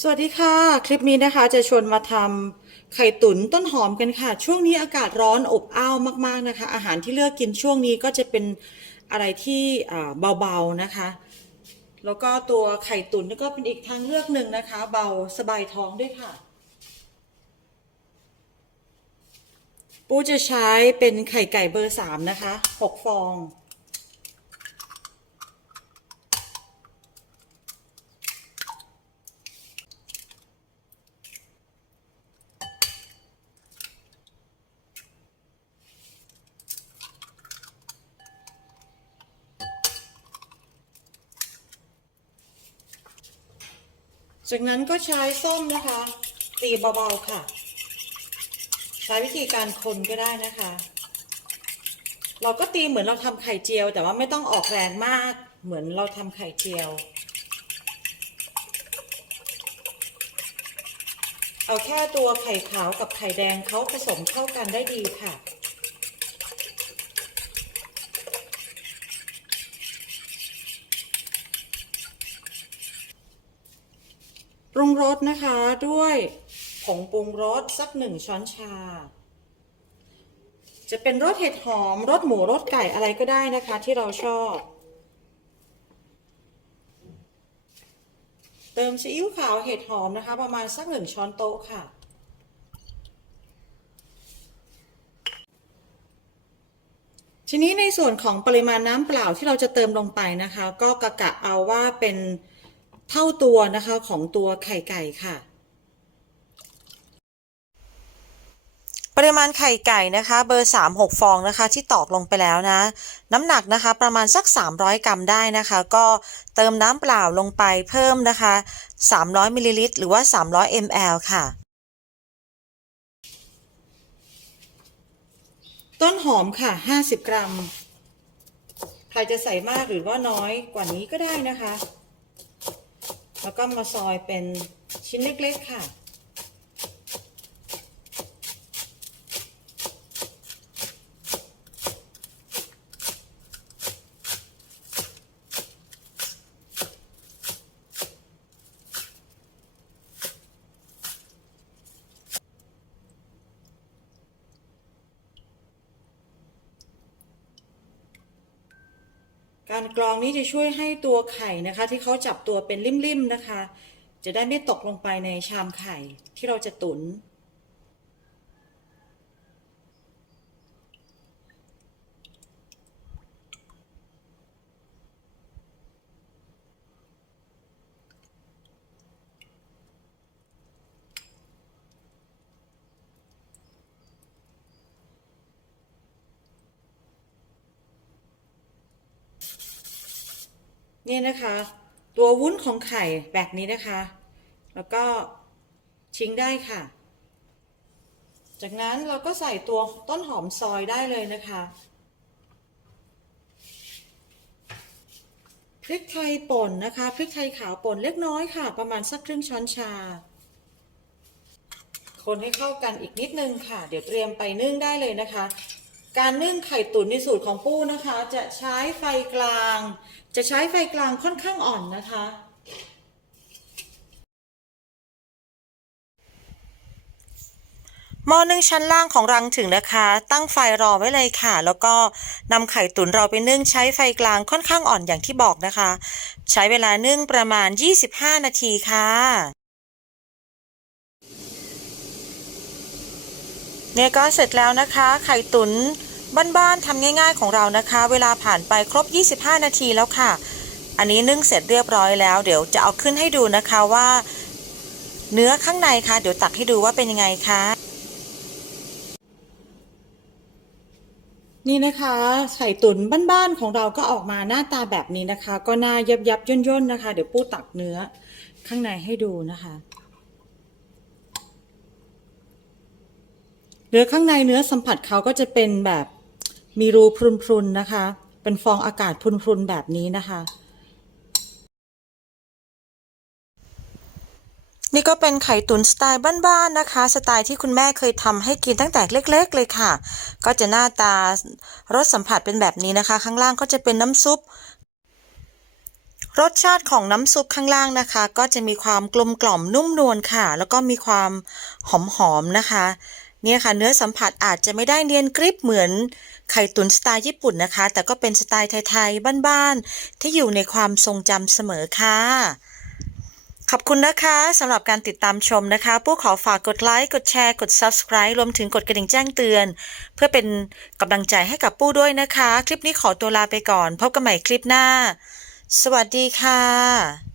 สวัสดีค่ะ คลิปนี้นะคะจะชวนมาทำไข่ตุ๋นต้นหอมกันค่ะ ช่วงนี้อากาศร้อนอบอ้าวมากๆนะคะ อาหารที่เลือกกินช่วงนี้ก็จะเป็นอะไรที่อ่าเบาๆนะคะ แล้วก็ตัวไข่ตุ๋นนี่ก็เป็นอีกทางเลือกหนึ่งนะคะ เบาสบายท้องด้วยค่ะ ปูจะใช้เป็นไข่ไก่เบอร์สามนะคะหกฟอง จากนั้นก็ใช้ส้มนะคะ ตีเบาๆค่ะ ใช้วิธีการคนก็ได้นะคะ เราก็ตีเหมือนเราทำไข่เจียว แต่ว่าไม่ต้องออกแรงมาก เหมือนเราทำไข่เจียว เอาแค่ตัวไข่ขาวกับไข่แดงเขาผสมเข้ากันได้ดีค่ะ ปรุงรสนะคะด้วยผงปรุงรสสักหนึ่งช้อนชา จะเป็นรสเห็ดหอมรสหมูรสไก่อะไรก็ได้นะคะที่เราชอบ เติมซีอิ๊วขาวเห็ดหอมนะคะ ประมาณสักหนึ่งช้อนโต๊ะค่ะทีนี้ในส่วนของปริมาณน้ำเปล่าที่เราจะเติมลงไปนะคะ ก็กะกะเอาว่าเป็น เท่าตัวนะคะของตัวไข่ไก่ค่ะ ปริมาณไข่ไก่นะคะ เบอร์ 3 6 ฟองนะคะ ที่ตอกลงไปแล้วนะ น้ำหนักนะคะ ประมาณสัก 300 กรัมได้นะคะ ก็เติมน้ำเปล่าลงไปเพิ่มนะคะ 300มิลลิลิตรหรือว่า 300 ml ค่ะต้นหอมค่ะ 50 กรัม ใครจะใส่มากหรือว่าน้อยกว่านี้ก็ได้นะคะ แล้วก็มาซอยเป็นชิ้นเล็กๆค่ะ การกรองนี้จะช่วยให้ตัวไข่นะคะ ที่เขาจับตัวเป็นริ่มๆนะคะ จะได้ไม่ตกลงไปในชามไข่ที่เราจะตุนนี่ นะคะ ตัววุ้นของไข่แบบนี้นะคะ แล้วก็ชิงได้ค่ะ จากนั้นเราก็ใส่ตัวต้นหอมซอยได้เลยนะคะพริกไทยป่นนะคะพริกไทยขาวป่นเล็กน้อยค่ะ ประมาณสักครึ่งช้อนชา คนให้เข้ากันอีกนิดนึงค่ะ เดี๋ยวเตรียมไปนึ่งได้เลยนะคะ การนึ่งไข่ตุ๋นในสูตรของปู้นะคะ จะใช้ไฟกลาง จะใช้ไฟกลางค่อนข้างอ่อนนะคะ หม้อนึ่งชั้นล่างของรังถึงนะคะ ตั้งไฟรอไว้เลยค่ะ แล้วก็นำไข่ตุ๋นเราไปนึ่งใช้ไฟกลางค่อนข้างอ่อนอย่างที่บอกนะคะ ใช้เวลานึ่งประมาณ 25 นาทีค่ะ เนี่ยก็เสร็จแล้วนะคะ ไข่ตุ๋นบ้านๆทำง่ายๆของเรานะคะ เวลาผ่านไปครบ 25 นาทีแล้วค่ะ อันนี้นึ่งเสร็จเรียบร้อยแล้ว เดี๋ยวจะเอาขึ้นให้ดูนะคะว่า เนื้อข้างในค่ะ เดี๋ยวตักให้ดูว่าเป็นยังไงคะนี่นะคะไข่ตุ๋นบ้านๆของเราก็ออกมาหน้าตาแบบนี้นะคะ ก็หน้ายับยับย่นย่นๆนะคะ เดี๋ยวปูตักเนื้อข้างในให้ดูนะคะ เนื้อข้างในเนื้อสัมผัสเขาก็จะเป็นแบบมีรูพรุนๆนะคะ เป็นฟองอากาศพรุนๆแบบนี้นะคะ นี่ก็เป็นไข่ตุ๋นสไตล์บ้านๆนะคะ สไตล์ที่คุณแม่เคยทำให้กินตั้งแต่เล็ก ๆ เลยค่ะ ก็จะหน้าตารสสัมผัสเป็นแบบนี้นะคะ ข้างล่างก็จะเป็นน้ำซุปรสชาติของน้ำซุปข้างล่างนะคะ ก็จะมีความกลมกล่อมนุ่มนวลค่ะ แล้วก็มีความหอมๆนะคะ เนี่ยค่ะเนื้อสัมผัสอาจจะไม่ได้เนียนกริบเหมือนไข่ตุ๋นสไตล์ญี่ปุ่นนะคะ แต่ก็เป็นสไตล์ไทยๆบ้านๆที่อยู่ในความทรงจำเสมอค่ะ ขอบคุณนะคะสำหรับการติดตามชมนะคะ ผู้ขอฝากกดไลค์ กดแชร์ กด Subscribe รวมถึงกดกระดิ่งแจ้งเตือน เพื่อเป็นกำลังใจให้กับปู้ด้วยนะคะ คลิปนี้ขอตัวลาไปก่อน พบกันใหม่คลิปหน้า สวัสดีค่ะ